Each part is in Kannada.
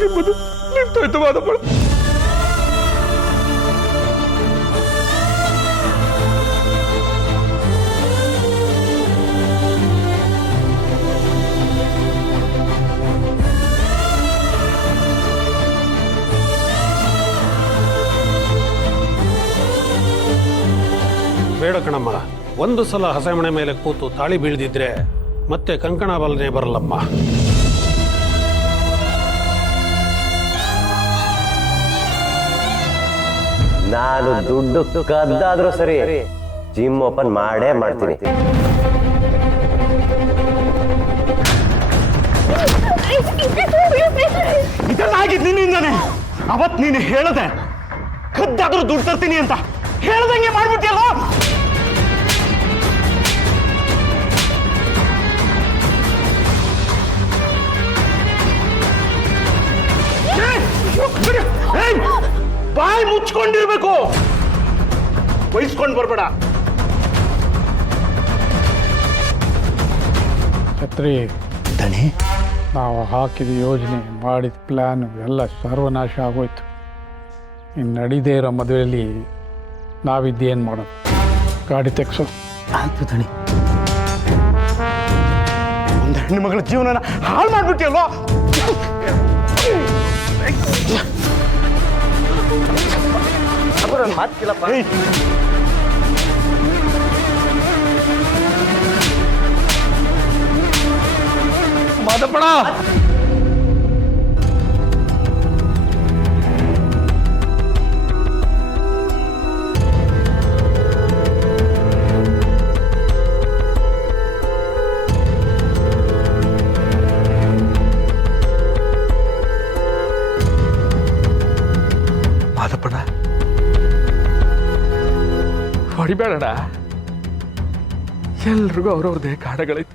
ನಿಮ್ಮದು ನಿಂತೋಯ್ತು ಮಾದಪ್ಪಳ. ಬೇಡ ಕಣಮ್ಮ, ಒಂದು ಸಲ ಹಸೆಮಣೆ ಮೇಲೆ ಕೂತು ತಾಳಿ ಬೀಳ್ದಿದ್ರೆ ಮತ್ತೆ ಕಂಕಣ ಬಲನೆ ಬರಲ್ಲಮ್ಮ. ನಾನು ದುಡ್ಡು ಕದ್ದಾದ್ರೂ ಸರಿ ಜಿಮ್ ಓಪನ್ ಮಾಡೇ ಮಾಡ್ತೀನಿ. ಇದೆಲ್ಲ ಆಗಿದ್ ನಿನ್ನಿಂದಾನೆ. ಅವತ್ ನೀನು ಹೇಳದೆ ಕದ್ದಾದ್ರೂ ದುಡ್ಡು ತರ್ತೀನಿ ಅಂತ ಹೇಳ್ದಂಗೆ ಮಾಡ್ಬಿಟ್ಟಿಯಲ್ಲ. ಬಾಯಿ ಮುಚ್ಕೊಂಡಿರ್ಬೇಕು, ಬಯಸ್ಕೊಂಡು ಬರ್ಬೇಡ. ಛತ್ರಿ ದಣಿ, ನಾವು ಹಾಕಿದ ಯೋಜನೆ ಮಾಡಿದ ಪ್ಲ್ಯಾನ್ ಎಲ್ಲ ಸರ್ವನಾಶ ಆಗೋಯ್ತು. ಇನ್ನು ನಡೀದೇ ಇರೋ ಮದುವೆಯಲ್ಲಿ ನಾವಿದ್ದೇನು ಮಾಡೋದು? ಗಾಡಿ ತೆಗ್ಸೋ. ಆಯ್ತು ದಣಿ, ಒಂದು ಹೆಣ್ಣು ಮಗಳ ಜೀವನನ ಹಾಳು ಮಾಡ್ಬಿಟ್ಟಿಯಲ್ವಾ? ಮಾತಿಲ್ಲಪ್ಪ. ಮಾದಪ್ಪಣ, ಮಾದಪ್ಪಣ ಹೊಡಿಬೇಡಣ. ಎಲ್ರಿಗೂ ಅವ್ರವ್ರದೇ ಕಾರಣಗಳೈತೆ.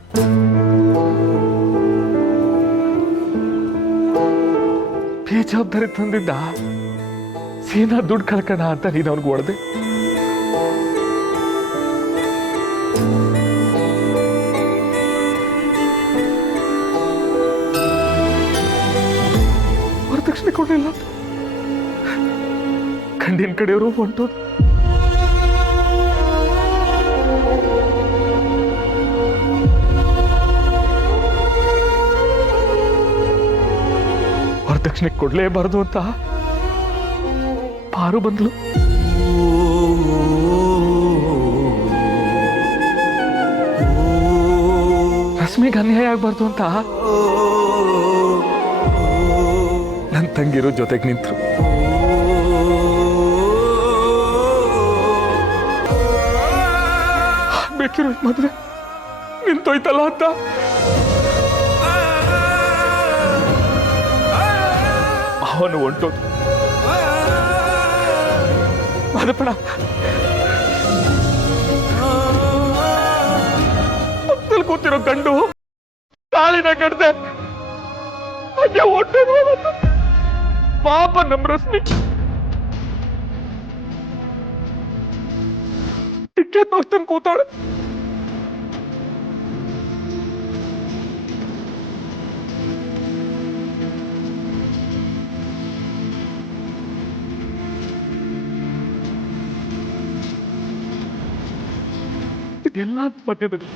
ಬೇಜವಾಬ್ದಾರಿ ತಂದಿದ್ದ ಸೀನಾ ದುಡ್ಡು ಕಳ್ಕಣ ಅಂತ ನೀನು ಅವ್ನಿಗೆ ಹೊಡೆದೆ. ವರದಕ್ಷಿಣೆ ಕೊಡಲಿಲ್ಲ. ಗಂಡಿನ ಕಡೆಯವರು ಹೊಂಟೋದು. ವರದಕ್ಷಿಣೆ ಕೊಡ್ಲೇಬಾರದು ಅಂತ ಪಾರು ಬಂದ್ಲು. ರಶ್ಮಿಗೆ ಅನ್ಯಾಯ ಆಗ್ಬಾರ್ದು ಅಂತ ನನ್ನ ತಂಗಿರೋ ಜೊತೆಗೆ ನಿಂತರು. ಬೇಕಿರೋ ಮದುವೆ ನಿಂತೋಯ್ತಲ್ಲ ಅಂತ ಅವನು ಹೊಂಟೋದು. ಮಾದಪ್ಪಣ, ಪಕ್ಕದಲ್ಲಿ ಕೂತಿರೋ ಗಂಡು ತಾಳಿನ ಕಡ್ದೆ ಹಾಗೆ ಹೊಂಟೋದು. ಪಾಪ ನಮ್ಮ ರಶ್ಮಿ ಟಿಕೆಟ್ ನೋಡ್ತಾನೆ ಕೂತಾಳೆ. ಇದೆಲ್ಲ ಮಧ್ಯದಲ್ಲಿ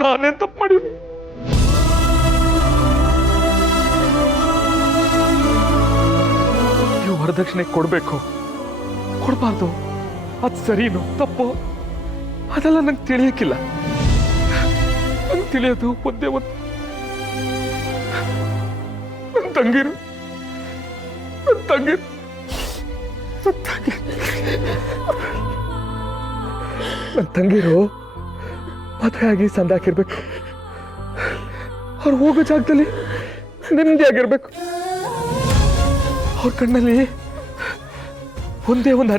ನಾನೇನ್ ತಪ್ಪು ಮಾಡಿದ್ವಿ? ನೀವು ವರದಕ್ಷಿಣೆ ಕೊಡ್ಬೇಕು ಕೊಡ್ಬಾರ್ದು, ಅದು ಸರಿನೋ ತಪ್ಪೋ ಅದೆಲ್ಲ ನಂಗೆ ತಿಳಿಯಕ್ಕಿಲ್ಲ. ನಂಗೆ ತಿಳಿಯೋದು ಒಂದೇ ಒಂದು, ನನ್ನ ತಂಗಿರು ನನ್ನ ತಂಗಿರು ಮದುವೆ ಆಗಿ ಸಂದಾಕಿರ್ಬೇಕು. ಅವ್ರು ಹೋಗೋ ಜಾಗದಲ್ಲಿ ನೆಮ್ಮದಿಯಾಗಿರ್ಬೇಕು. ಅವ್ರ ಕಣ್ಣಲ್ಲಿ ಒಂದೇ ಒಂದು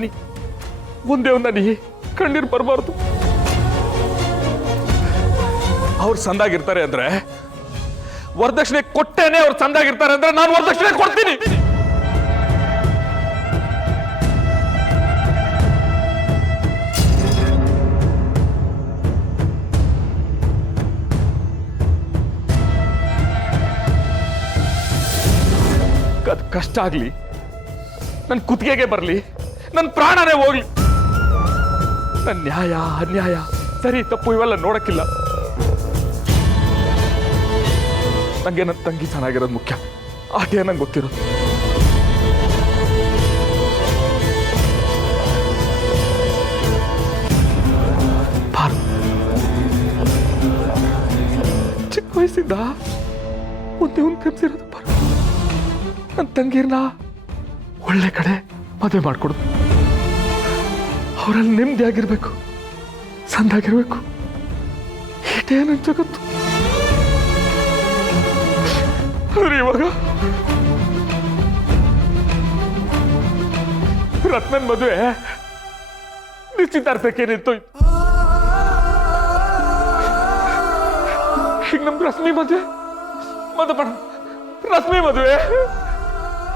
ಹನಿ ಕಣ್ಣೀರು ಬರಬಾರ್ದು. ಅವ್ರು ಸಂದಾಗಿರ್ತಾರೆ ಅಂದ್ರೆ, ವರದಕ್ಷಿಣೆ ಕೊಟ್ಟೇನೆ ಅವ್ರು ಸಂದಾಗಿರ್ತಾರೆ ಅಂದ್ರೆ ನಾನು ವರದಕ್ಷಿಣೆ ಕೊಡ್ತೀನಿ. ಅದು ಕಷ್ಟ ಆಗ್ಲಿ, ನನ್ನ ಕುತ್ತಿಗೆಗೆ ಬರಲಿ, ನನ್ನ ಪ್ರಾಣನೇ ಹೋಗ್ಲಿ, ನನ್ನ ನ್ಯಾಯ ಅನ್ಯಾಯ ಸರಿ ತಪ್ಪು ಇವೆಲ್ಲ ನೋಡಕ್ಕಿಲ್ಲ. ನಂಗೆ ನನ್ನ ತಂಗಿ ಚೆನ್ನಾಗಿರೋದು ಮುಖ್ಯ. ಆಟೇ ನಂಗೆ ಗೊತ್ತಿರೋದು. ಚಿಕ್ಕ ವಯಸ್ಸಿಂದ ಒಂದೇ ಕನ್ಸಿರೋದು ಪಾರು. ನನ್ನ ತಂಗಿರ್ನ ಒಳ್ಳೆ ಕಡೆ ಮದುವೆ ಮಾಡ್ಕೊಡು, ಅವರಲ್ಲಿ ನೆಮ್ಮದಿಯಾಗಿರ್ಬೇಕು, ಸಂದಾಗಿರ್ಬೇಕು. ಇದೇ ನನ್ನ ಜಗತ್ತು. ಆದ್ರೆ ಇವಾಗ ರತ್ನನ್ ಮದುವೆ ನಿಶ್ಚಿತಾರ್ಥಕ್ಕೆ ನಿಂತೋಯ್ತು. ಈಗ ನಮ್ಗೆ ರಶ್ಮಿ ಮದುವೆ ಮದುಪಣ ರಶ್ಮಿ ಮದುವೆ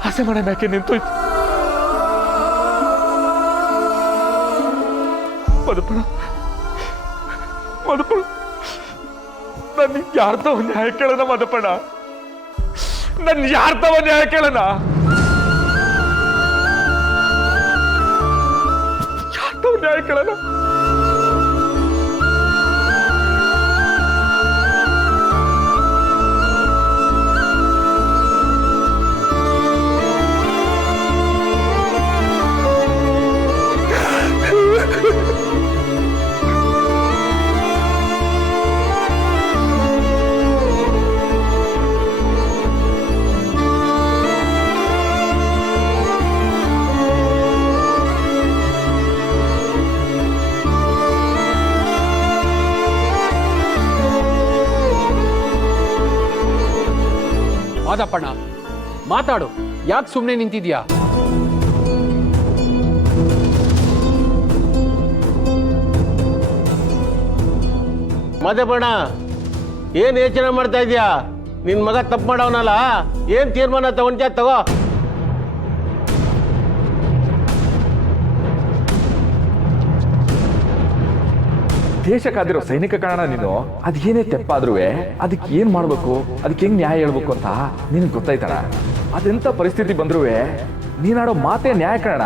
ಹಸೆ ಮನೆ ಮ್ಯಾಕೆ ನಿಂತೋಯ್ತು. ಮದುಪಣ ಮದುಪಣ ನನ್ ಯಾರ್ದವ ನ್ಯಾಯ ಕೇಳೋಣ? ಮದುಪಣ ನನ್ ಯಾರ್ದವ ನ್ಯಾಯ ಕೇಳೋಣ? ಯಾರ್ದವ ನ್ಯಾಯ ಕೇಳೋಣ? ಮಾದಪ್ಪಣ್ಣ ಮಾತಾಡು, ಯಾಕೆ ಸುಮ್ಮನೆ ನಿಂತಿದ್ಯಾ? ಮದಪಣ ಏನ್ ಯೋಚನೆ ಮಾಡ್ತಾ ಇದ್ಯಾ? ನಿನ್ ಮಗ ತಪ್ಪು ಮಾಡವನಲ್ಲ, ಏನ್ ತೀರ್ಮಾನ ತಗೊಂಡ್ಯಾ ತಗೋ. ದೇಶ ಕಾದಿರೋ ಸೈನಿಕ ಕಾರಣ ನೀನು. ಅದೇನೇ ತೆಪ್ಪಾದ್ರೂ ಅದಕ್ಕೆ ಏನ್ ಮಾಡ್ಬೇಕು, ಅದಕ್ಕೆ ಹೆಂಗ್ ನ್ಯಾಯ ಹೇಳ್ಬೇಕು ಅಂತ ನಿನಗೆ ಗೊತ್ತಾಯ್ತಣ. ಅದೆಂತ ಪರಿಸ್ಥಿತಿ ಬಂದ್ರೂ ನೀನಾಡೋ ಮಾತೇ ನ್ಯಾಯ ಕಾರಣ.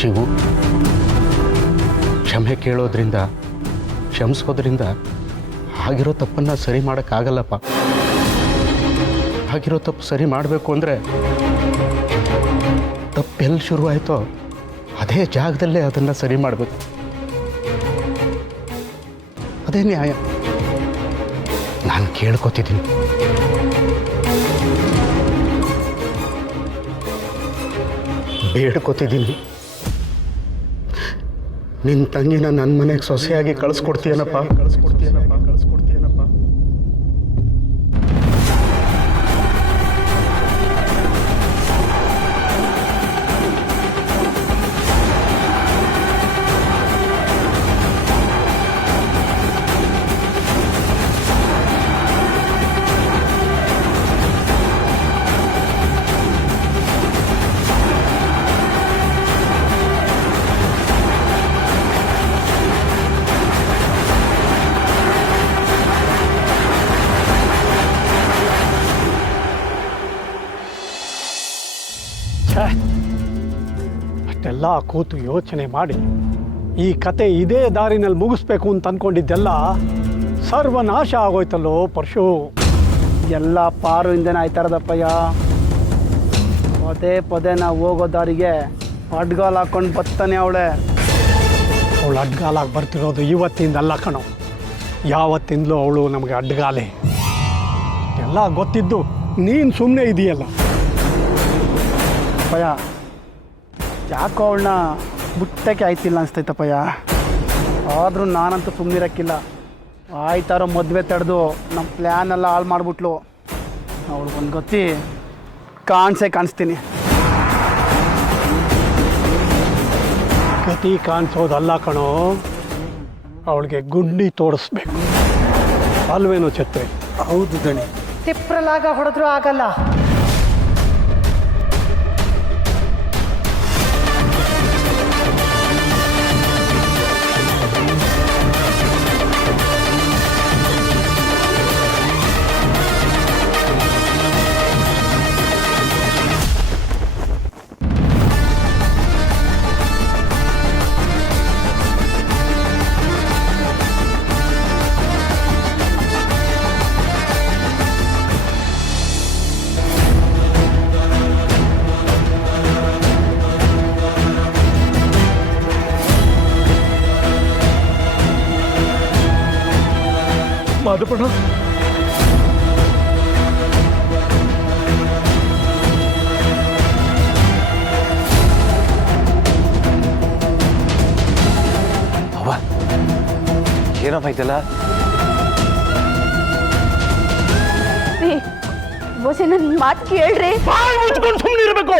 ಶಿವು, ಕ್ಷಮೆ ಕೇಳೋದ್ರಿಂದ, ಕ್ಷಮಿಸೋದ್ರಿಂದ ಆಗಿರೋ ತಪ್ಪನ್ನು ಸರಿ ಮಾಡೋಕ್ಕಾಗಲ್ಲಪ್ಪ. ಆಗಿರೋ ತಪ್ಪು ಸರಿ ಮಾಡಬೇಕು ಅಂದರೆ ತಪ್ಪು ಎಲ್ಲಿ ಶುರುವಾಯಿತೋ ಅದೇ ಜಾಗದಲ್ಲೇ ಅದನ್ನು ಸರಿ ಮಾಡಬೇಕು. ಅದೇ ನ್ಯಾಯ. ನಾನು ಕೇಳ್ಕೊತಿದ್ದೀನಿ. ಬೇಡ್ಕೊತಿದ್ದೀನಿ. ನಿನ್ನ ತಂಗಿನ ನನ್ನ ಮನೆಗೆ ಸೊಸೆಯಾಗಿ ಕಳಿಸ್ಕೊಡ್ತೀಯನಪ್ಪ. ಅಷ್ಟೆಲ್ಲ ಕೂತು ಯೋಚನೆ ಮಾಡಿ ಈ ಕತೆ ಇದೇ ದಾರಿನಲ್ಲಿ ಮುಗಿಸ್ಬೇಕು ಅಂತ ಅಂದ್ಕೊಂಡಿದ್ದೆಲ್ಲ ಸರ್ವನಾಶ ಆಗೋಯ್ತಲ್ಲೋ ಪರಶು. ಎಲ್ಲ ಪಾರುಯಿಂದನೇ ಆಯ್ತಾರದಪ್ಪಯ್ಯ. ಪದೇ ಪದೇ ನಾವು ಹೋಗೋ ದಾರಿಗೆ ಅಡ್ಗಾಲ ಹಾಕೊಂಡು ಬರ್ತಾನೆ ಅವಳೆ. ಅವಳು ಅಡ್ಗಾಲಾಗಿ ಬರ್ತಿರೋದು ಇವತ್ತಿಂದಲ್ಲ ಕಣೋ, ಯಾವತ್ತಿಂದಲೂ ಅವಳು ನಮಗೆ ಅಡ್ಗಾಲೆ. ಎಲ್ಲ ಗೊತ್ತಿದ್ದು ನೀನು ಸುಮ್ಮನೆ ಇದೆಯಲ್ಲ. ಅಪ್ಪಯ್ಯ ಯಾಕೋ ಅವಳನ್ನ ಮುಟ್ಟಕ್ಕೆ ಆಯ್ತಿಲ್ಲ ಅನಿಸ್ತೈತಪ್ಪಯ್ಯ. ಆದರೂ ನಾನಂತೂ ಸುಮ್ಮನಿರಕ್ಕಿಲ್ಲ. ಆಯ್ತಾರೋ ಮದುವೆ ತಡೆದು ನಮ್ಮ ಪ್ಲ್ಯಾನ್ ಎಲ್ಲ ಹಾಳು ಮಾಡಿಬಿಟ್ಲು. ಅವಳಿಗೊಂದು ಗೊತ್ತಿ ಕಾಣಿಸ್ತೀನಿ. ಗತಿ ಕಾಣಿಸೋದಲ್ಲ ಕಣೋ, ಅವಳಿಗೆ ಗುಂಡಿ ತೋರಿಸ್ಬೇಕು ಅಲ್ವೇನೋ ಛತ್ರಿ? ಹೌದು ದಣಿ, ತಿಪ್ರಲಾಗ ಹೊಡೆದ್ರೂ ಆಗಲ್ಲ. ಮಾದಪ್ಪಣ್ಣ, ಏನಪ್ಪ ಇದೆಲ್ಲ? ನನ್ನ ಮಾತು ಕೇಳ್ರಿ. ಬಾಯಿ ಮುಚ್ಕೊಂಡು ಸುಮ್ಮನೆ ಇರಬೇಕು.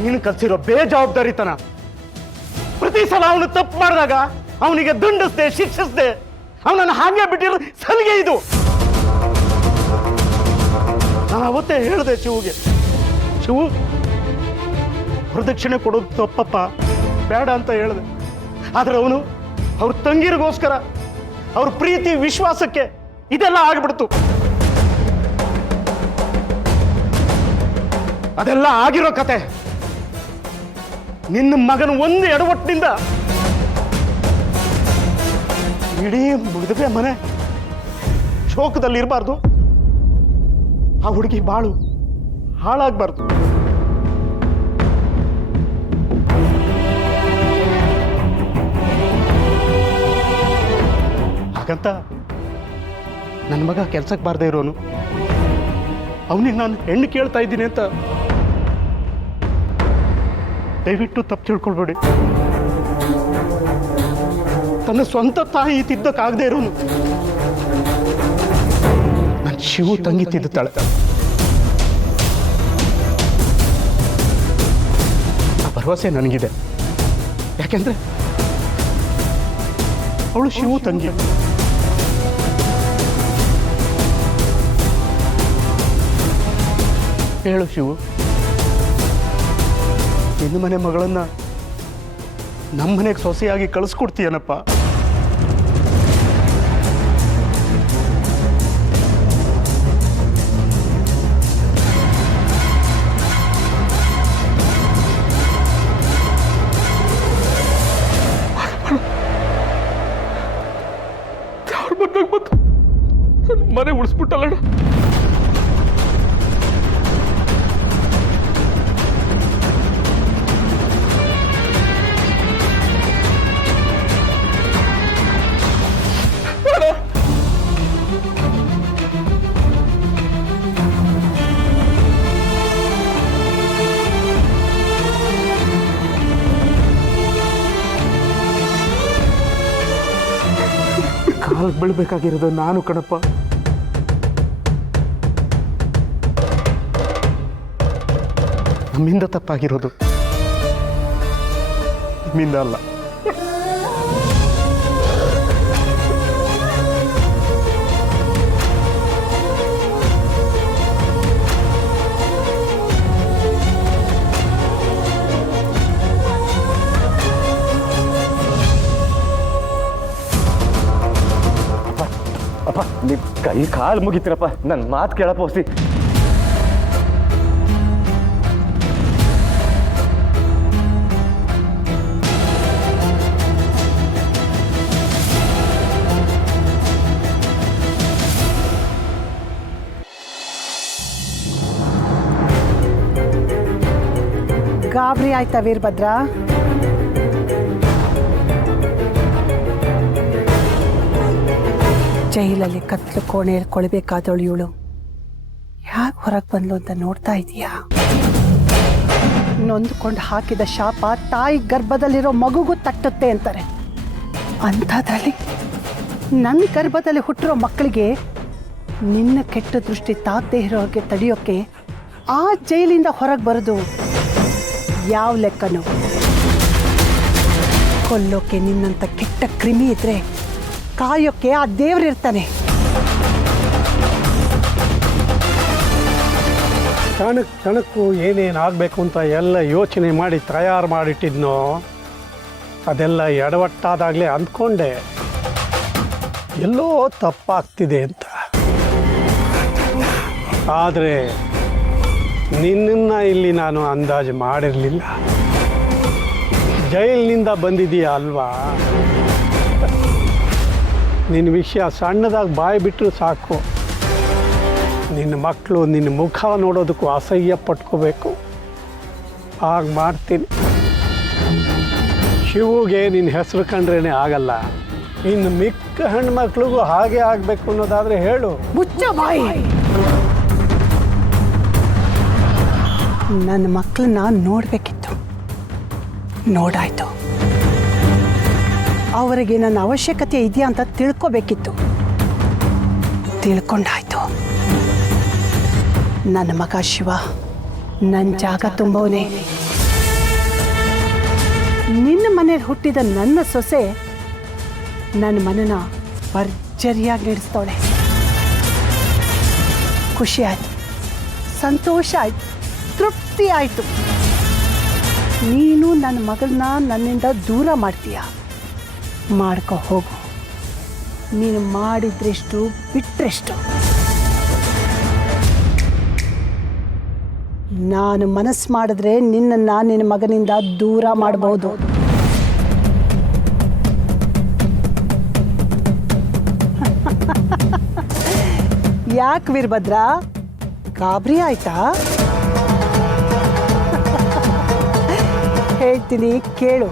ನೀನು ಕಲ್ಸಿರೋ ಬೇಜವಾಬ್ದಾರಿತನ. ಪ್ರತಿ ಸಲ ಅವನು ತಪ್ಪು ಮಾಡಿದಾಗ ಅವನಿಗೆ ದಂಡಿಸ್ದೆ, ಶಿಕ್ಷಿಸ್ದೆ. ಅವನನ್ನು ಹಾಗೆ ಬಿಟ್ಟಿರೋ ಸಲಿಗೆ ಇದು. ನಾನು ಅವತ್ತೇ ಹೇಳಿದೆ ಶಿವುಗೆ, ಶಿವು ವರದಕ್ಷಿಣೆ ಕೊಡೋದು ತಪ್ಪಪ್ಪ, ಬೇಡ ಅಂತ ಹೇಳಿದೆ. ಆದ್ರೆ ಅವನು ಅವ್ರ ತಂಗಿರಿಗೋಸ್ಕರ, ಅವ್ರ ಪ್ರೀತಿ ವಿಶ್ವಾಸಕ್ಕೆ ಇದೆಲ್ಲ ಆಗ್ಬಿಡ್ತು. ಅದೆಲ್ಲ ಆಗಿರೋ ಕತೆ. ನಿನ್ನ ಮಗನ ಒಂದು ಎಡವಟ್ಟಿನಿಂದ ಇಡೀ ಮುಗಿದ್ರೆ ಮನೆ ಶೋಕದಲ್ಲಿ ಇರಬಾರ್ದು. ಆ ಹುಡುಗಿ ಬಾಳು ಹಾಳಾಗಬಾರ್ದು. ಹಾಗಂತ ನನ್ನ ಮಗ ಕೆಲ್ಸಕ್ಕೆ ಬಾರದೇ ಇರೋನು, ಅವನಿಗೆ ನಾನು ಹೆಣ್ಣು ಕೇಳ್ತಾ ಇದ್ದೀನಿ ಅಂತ ದಯವಿಟ್ಟು ತಪ್ಪು ತಿಳ್ಕೊಳ್ಬೇಡಿ. ತನ್ನ ಸ್ವಂತ ತಾಯಿ ತಿದ್ದಕ್ಕಾಗದೇ ಇರೋನು ನನ್ನ ಶಿವು ತಂಗಿ ತಿದ್ದುತ್ತಾಳೆ. ಆ ಭರವಸೆ ನನಗಿದೆ. ಯಾಕೆಂದ್ರೆ ಅವಳು ಶಿವು ತಂಗಿ. ಹೇಳು ಶಿವು, ನಿನ್ನ ಮನೆ ಮಗಳನ್ನ ನಮ್ಮ ಮನೆಗೆ ಸೊಸೆಯಾಗಿ ಕಳಿಸ್ಕೊಡ್ತೀಯನಪ್ಪ? ಮನೆ ಉಳಿಸ್ಬಿಟ್ಟಲ್ಲಣ್ಣ. ಕಾಲು ಬೀಳ್ಬೇಕಾಗಿರೋದು ನಾನು ಕಣಪ್ಪ. ನಮ್ಮಿಂದ ತಪ್ಪಾಗಿರೋದು, ನಿಮ್ಮಿಂದ ಅಲ್ಲ. ಅಪ್ಪ, ನೀವು ಕೈ ಕಾಲು ಮುಗಿತೀರಪ್ಪ, ನನ್ನ ಮಾತು ಕೇಳಪ್ಪ ಹೊಸಿ. ಗಾಬರಿ ಆಯ್ತಾ ವೀರಭದ್ರ? ಜೈಲಲ್ಲಿ ಕತ್ಲು ಕೋಣೆಯಲ್ಲಿ ಕೊಳಬೇಕಾದವಳು ಇವಳು ಯಾಕೆ ಹೊರಗೆ ಬಂದ್ಲು ಅಂತ ನೋಡ್ತಾ ಇದೀಯಾ? ನೊಂದ್ಕೊಂಡು ಹಾಕಿದ ಶಾಪ ತಾಯಿ ಗರ್ಭದಲ್ಲಿರೋ ಮಗುಗೂ ತಟ್ಟುತ್ತೆ ಅಂತಾರೆ. ಅಂಥದ್ರಲ್ಲಿ ನನ್ನ ಗರ್ಭದಲ್ಲಿ ಹುಟ್ಟಿರೋ ಮಕ್ಕಳಿಗೆ ನಿನ್ನ ಕೆಟ್ಟ ದೃಷ್ಟಿ ತಾಕದೇ ಇರೋರಿಗೆ ತಡೆಯೋಕ್ಕೆ ಆ ಜೈಲಿಂದ ಹೊರಗೆ ಬರೋದು ಯಾವ ಲೆಕ್ಕನೋ? ಕೊಲ್ಲೋಕೆ ನಿನ್ನಂಥ ಕೆಟ್ಟ ಕ್ರಿಮಿ ಇದ್ರೆ ಕಾಯೋಕ್ಕೆ ಆ ದೇವ್ರಿರ್ತಾನೆ. ಕ್ಷಣಕ್ಕೂ ಏನೇನು ಆಗಬೇಕು ಅಂತ ಎಲ್ಲ ಯೋಚನೆ ಮಾಡಿ ತಯಾರು ಮಾಡಿಟ್ಟಿದ್ನೋ ಅದೆಲ್ಲ ಎಡವಟ್ಟಾದಾಗಲೇ ಅಂದ್ಕೊಂಡೆ ಎಲ್ಲೋ ತಪ್ಪಾಗ್ತಿದೆ ಅಂತ. ಆದರೆ ನಿನ್ನನ್ನು ಇಲ್ಲಿ ನಾನು ಅಂದಾಜು ಮಾಡಿರಲಿಲ್ಲ. ಜೈಲಿನಿಂದ ಬಂದಿದೀಯ ಅಲ್ವಾ, ನಿನ್ನ ವಿಷಯ ಸಣ್ಣದಾಗಿ ಬಾಯಿ ಬಿಟ್ಟರು ಸಾಕು, ನಿನ್ನ ಮಕ್ಕಳು ನಿನ್ನ ಮುಖ ನೋಡೋದಕ್ಕೂ ಅಸಹ್ಯ ಪಟ್ಕೋಬೇಕು. ಹಾಗೆ ಮಾಡ್ತೀನಿ. ಶಿವುಗೆ ನಿನ್ನ ಹೆಸರು ಕಂಡ್ರೇ ಆಗಲ್ಲ, ಇನ್ನು ಮಿಕ್ಕ ಹೆಣ್ಮಕ್ಳಿಗೂ ಹಾಗೆ ಆಗಬೇಕು ಅನ್ನೋದಾದರೆ ಹೇಳು. ಮುಚ್ಚ ಬಾಯಿ. ನನ್ನ ಮಕ್ಕಳನ್ನ ನೋಡಬೇಕಿತ್ತು, ನೋಡಾಯ್ತು. ಅವರಿಗೆ ನನ್ನ ಅವಶ್ಯಕತೆ ಇದೆಯಾ ಅಂತ ತಿಳ್ಕೊಬೇಕಿತ್ತು, ತಿಳ್ಕೊಂಡಾಯ್ತು. ನನ್ನ ಮಗ ಶಿವ ನನ್ನ ಜಾಗ ತುಂಬವನೇ. ನಿನ್ನ ಮನೇಲಿ ಹುಟ್ಟಿದ ನನ್ನ ಸೊಸೆ ನನ್ನ ಮನನ ಭರ್ಜರಿಯಾಗಿ ನಡೆಸ್ತಾಳೆ. ಖುಷಿ ಆಯ್ತು, ಸಂತೋಷ ಆಯ್ತು, ತೃಪ್ತಿ ಆಯಿತು. ನೀನು ನನ್ನ ಮಗಳನ್ನ ನನ್ನಿಂದ ದೂರ ಮಾಡ್ತೀಯ, ಮಾಡ್ಕೊ ಹೋಗು. ನೀನು ಮಾಡಿದ್ರೆಷ್ಟು ಬಿಟ್ರೆಷ್ಟು. ನಾನು ಮನಸ್ಸು ಮಾಡಿದ್ರೆ ನಿನ್ನನ್ನು ನಿನ್ನ ಮಗನಿಂದ ದೂರ ಮಾಡಬಹುದು. ಯಾಕೆ ವೀರಭದ್ರ, ಗಾಬರಿ ಆಯ್ತಾ? ಹೇಳ್ತೀನಿ ಕೇಳು.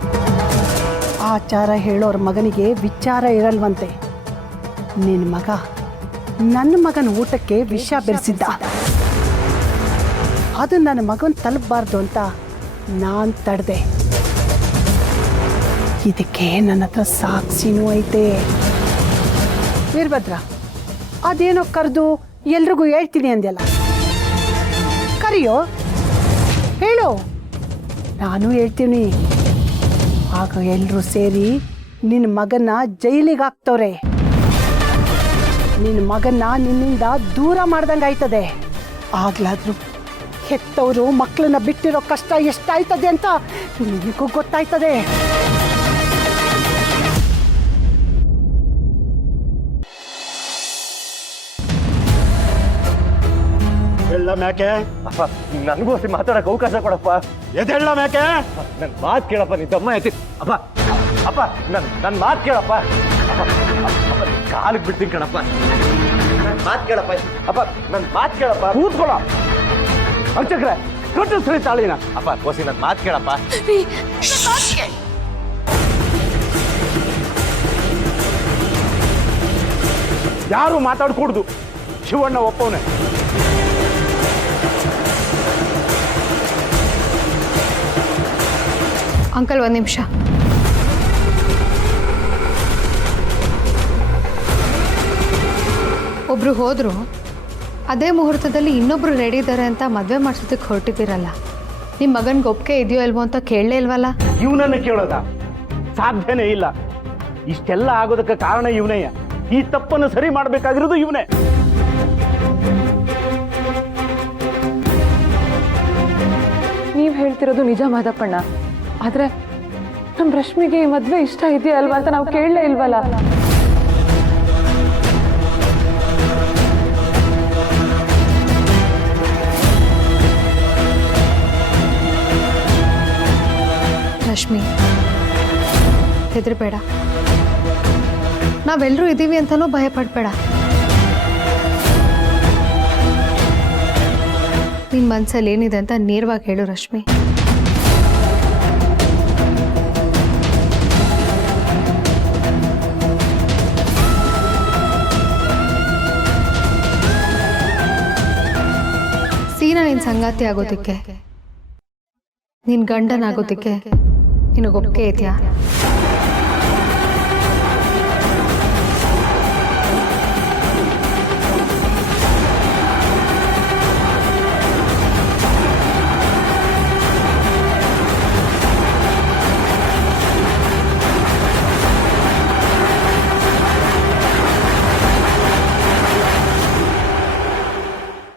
ಆಚಾರ ಹೇಳೋರ ಮಗನಿಗೆ ವಿಚಾರ ಇರಲ್ವಂತೆ. ನಿನ್ನ ಮಗ ನನ್ನ ಮಗನ ಊಟಕ್ಕೆ ವಿಷ ಬೆರೆಸಿದ್ದ. ಅದು ನನ್ನ ಮಗನ ತಲುಪಬಾರ್ದು ಅಂತ ನಾನು ತಡೆದೆ. ಇದಕ್ಕೆ ನನ್ನ ಹತ್ರ ಸಾಕ್ಷಿನೂ ಐತೆ. ವೀರಭದ್ರ, ಅದೇನೋ ಕರೆದು ಎಲ್ರಿಗೂ ಹೇಳ್ತೀನಿ ಅಂದ್ಯಲ್ಲ, ಕರಿಯೋ, ಹೇಳು, ನಾನು ಹೇಳ್ತೀನಿ. ಆಗ ಎಲ್ಲರೂ ಸೇರಿ ನಿನ್ನ ಮಗನ ಜೈಲಿಗೆ ಹಾಕ್ತವ್ರೆ. ನಿನ್ನ ಮಗನ್ನ ನಿನ್ನಿಂದ ದೂರ ಮಾಡ್ದಂಗೆ ಆಯ್ತದೆ. ಆಗ್ಲಾದ್ರೂ ಹೆತ್ತವರು ಮಕ್ಕಳನ್ನ ಬಿಟ್ಟಿರೋ ಕಷ್ಟ ಎಷ್ಟಾಯ್ತದೆ ಅಂತ ನಿನಗೂ ಗೊತ್ತಾಯ್ತದೆ. ಹೇಳ ಮ್ಯಾಕೆ. ಅಪ್ಪ ನನಗೋಸಿ ಮಾತಾಡಕ್ಕೆ ಅವಕಾಶ ಕೊಡಪ್ಪ. ಎದೆಳ್ಳ ಮ್ಯಾಕೆ. ನನ್ನ ಮಾತು ಕೇಳಪ್ಪ, ನೀ ದಮ್ಮ ಐತಿ. ಅಪ್ಪ ಅಪ್ಪ ನನ್ನ ಮಾತು ಕೇಳಪ್ಪ. ಅಪ್ಪ ಕಾಲಿಗೆ ಬಿಡ್ತೀನಿ ಕಣಪ್ಪ. ನನ್ನ ಮಾತು ಕೇಳಪ್ಪ. ಅಪ್ಪ ನನ್ನ ಮಾತು ಕೇಳಪ್ಪ. ಕೂತ್ಕೊಳ್ಳ ಅರ್ಚಕ್ರೆ, ಕಟ್ಟು ಸರಿ ತಾಳಿನ. ಅಪ್ಪ ಕೋಸಿ ನನ್ನ ಮಾತು ಕೇಳಪ್ಪ. ಯಾರು ಮಾತಾಡ್ಕೂಡ್ದು, ಶಿವಣ್ಣ ಒಪ್ಪವನೆ. ಅಂಕಲ್ ಒಂದು ನಿಮಿಷ. ಒಬ್ರು ಹೋದ್ರು, ಅದೇ ಮುಹೂರ್ತದಲ್ಲಿ ಇನ್ನೊಬ್ರು ರೆಡಿ ಇದ್ದಾರೆ ಅಂತ ಮದುವೆ ಮಾಡಿಸೋದಕ್ಕೆ ಹೊರಟಿದ್ದೀರಲ್ಲ, ನಿಮ್ಮ ಮಗನಿಗೆ ಒಪ್ಪಿಗೆ ಇದೆಯೋ ಇಲ್ವೋ ಅಂತ ಕೇಳಲೇ ಇಲ್ವಲ್ಲ? ಇವನನ್ನು ಕೇಳೋದ ಸಾಧ್ಯನೇ ಇಲ್ಲ. ಇಷ್ಟೆಲ್ಲ ಆಗೋದಕ್ಕೆ ಕಾರಣ ಇವನೇ. ಈ ತಪ್ಪನ್ನು ಸರಿ ಮಾಡಬೇಕಾಗಿರೋದು ಇವನೇ. ನೀವು ಹೇಳ್ತಿರೋದು ನಿಜ ಮಾದಪ್ಪಣ್ಣ. ಆದ್ರೆ ನಮ್ಮ ರಶ್ಮಿಗೆ ಈ ಮದ್ವೆ ಇಷ್ಟ ಇದೆಯಾ ಅಲ್ವಾ ಅಂತ ನಾವು ಕೇಳಲೇ ಇಲ್ವಲ್ಲ. ರಶ್ಮಿ, ಹೆದರಬೇಡ. ನಾವೆಲ್ಲರೂ ಇದ್ದೀವಿ ಅಂತಲೂ ಭಯ ಪಡಬೇಡ. ನಿನ್ನ ಮನಸ್ಸಲ್ಲಿ ಏನಿದೆ ಅಂತ ನೇರವಾಗಿ ಹೇಳು ರಶ್ಮಿ. ಸೀನಾ ನಿನ್ನ ಸಂಗಾತಿ ಆಗೋದಕ್ಕೆ, ನಿನ್ನ ಗಂಡನಾಗೋದಕ್ಕೆ ನಿನಗೆ ಒಪ್ಪಿಗೆ ಇದೆಯಾ?